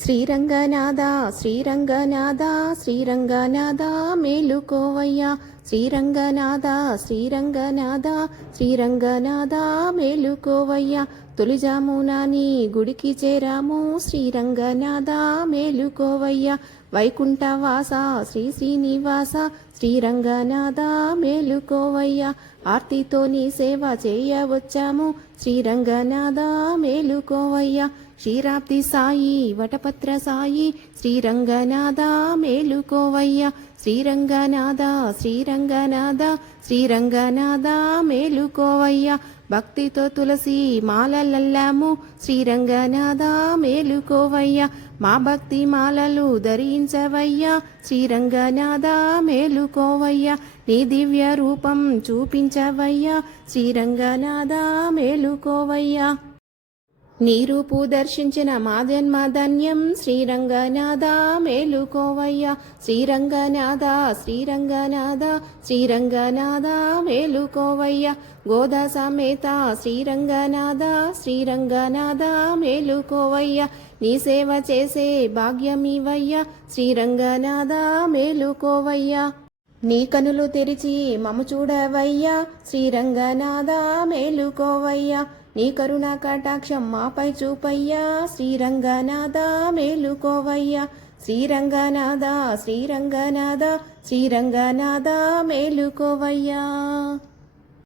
శ్రీరంగనాథ శ్రీరంగనాథ శ్రీరంగనాథ మేలుకోవయ్యా శ్రీరంగనాథ శ్రీరంగనాథ శ్రీరంగనాథ మేలుకోవయ్యా తొలిజామున నీ గుడికి చేరాము శ్రీరంగనాథ మేలుకోవయ్యా వైకుంఠవాస శ్రీ శ్రీనివాస శ్రీరంగనాథ మేలుకోవయ్యా ఆర్తితో నీ సేవ చేయవచ్చాము శ్రీరంగనాథ మేలుకోవయ్యా క్షీరాబ్ది సాయి వటపత్ర సాయి శ్రీరంగనాథ మేలుకోవయ్యా శ్రీరంగనాథ శ్రీరంగనాథ శ్రీరంగనాథ మేలుకోవయ్యా భక్తితో తులసి మాలలల్లాము శ్రీరంగనాథ మేలుకోవయ్యా మా భక్తి మాలలు ధరించవయ్యా శ్రీరంగనాథ మేలుకోవయ్యా నీ దివ్య రూపం చూపించవయ్యా శ్రీరంగనాథ మేలుకోవయ్యా నీ రూపు దర్శించిన మా జన్మ ధన్యం శ్రీరంగనాథ మేలుకోవయ్యా శ్రీరంగనాథ శ్రీరంగనాథ శ్రీరంగనాథ మేలుకోవయ్యా గోదా సమేత శ్రీరంగనాథ శ్రీరంగనాథ మేలుకోవయ్యా నీ సేవ చేసే భాగ్యమివయ్యా శ్రీరంగనాథ మేలుకోవయ్యా నీ కనులు తెరిచి మము చూడవయ్యా శ్రీరంగనాథ మేలుకోవయ్యా నీ కరుణా కటాక్షం మాపై చూపయ్యా శ్రీరంగనాథ మేలుకోవయ్యా శ్రీరంగనాథ శ్రీరంగనాథ శ్రీరంగనాథ మేలుకోవయ్యా.